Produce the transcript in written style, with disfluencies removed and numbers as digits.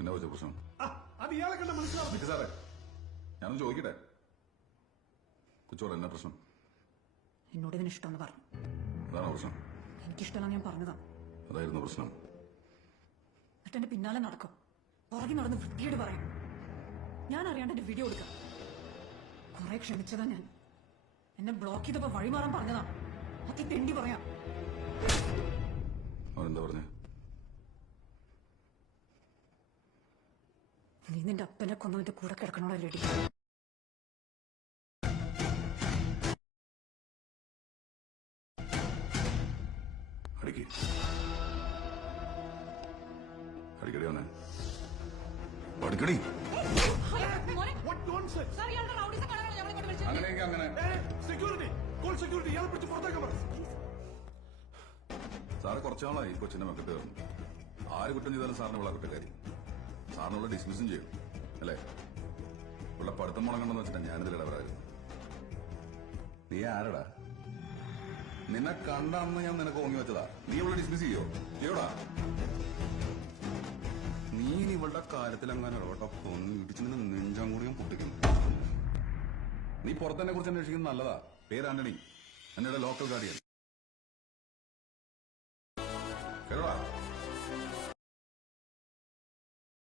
എന്നാ വെച്ച പ്രശ്നം? അത് ഇയാളെ കണ്ട മനസ്സിലാവും സാറേ, ഞാനൊന്ന് ചോദിക്കട്ടെ. കൊച്ചോട് എന്നാ പ്രശ്നം? എന്നോട് ഇതിന് ഇഷ്ടമെന്ന് പറഞ്ഞു. അതാണോ പ്രശ്നം? എനിക്കിഷ്ടമല്ല ഞാൻ പറഞ്ഞതാ. അതായിരുന്നു പ്രശ്നം. എന്നിട്ട് എന്റെ പിന്നാലെ നടക്കും, പുറകെ നടന്ന് വൃത്തിയോട് പറയും. ഞാൻ അറിയാണ്ട് എന്റെ വീഡിയോ എടുക്കാം. കുറെ ക്ഷമിച്ചതാ ഞാൻ. എന്നെ ബ്ലോക്ക് ചെയ്തപ്പോ വഴിമാറാൻ പറഞ്ഞതാ. അതി തെണ്ടി പറയാം. അവനെന്താ പറഞ്ഞേ? നീ നിന്റെ അപ്പനെ കൊന്നതിന്റെ കൂടെ കിടക്കണോടാ ലേഡി. അടിക്ക്, അടിക്കടി അവനെ, അടിക്കടി. അങ്ങനെയെങ്കിൽ അങ്ങനെ. സെക്യൂരിറ്റി ഇയാളെ പിടിച്ച് പുറത്തേക്ക് പറ. സാറ് കുറച്ചാളായി കൊച്ചിന്റെ മക്കത്ത് കയറുന്നു. ആര് കുറ്റം ചെയ്താലും സാറിന് ഉള്ള കുറ്റക്കാരി. സാറിനുള്ള ഡിസ്മിസും ചെയ്യും അല്ലേ? ഉള്ള പഠിത്തം മുടങ്ങണമെന്ന് വെച്ചിട്ടാ ഞാനിതിൽ ഇടപെടായിരുന്നു. നീ ആരടാ? നിന്നെ കണ്ട അന്ന് ഞാൻ നിനക്ക് ഓങ്ങി വെച്ചതാ. നീ ഇവിടെ ഡിസ്മിസ് ചെയ്യോടാ? നീ ഇവളുടെ കാര്യത്തിൽ അങ്ങനെ ഒരോട്ടോ കൊന്ന് ഇടിച്ച് നിന്നെ നെഞ്ചാൻ കൂടി ഞാൻ പൊട്ടിക്കുന്നു. നീ പുറത്തെന്നെ കുറിച്ച് അന്വേഷിക്കുന്നത് നല്ലതാ. പേര് ആന്റണി, എന്നോട് ലോക്കൽ ഗാർഡിയൻ.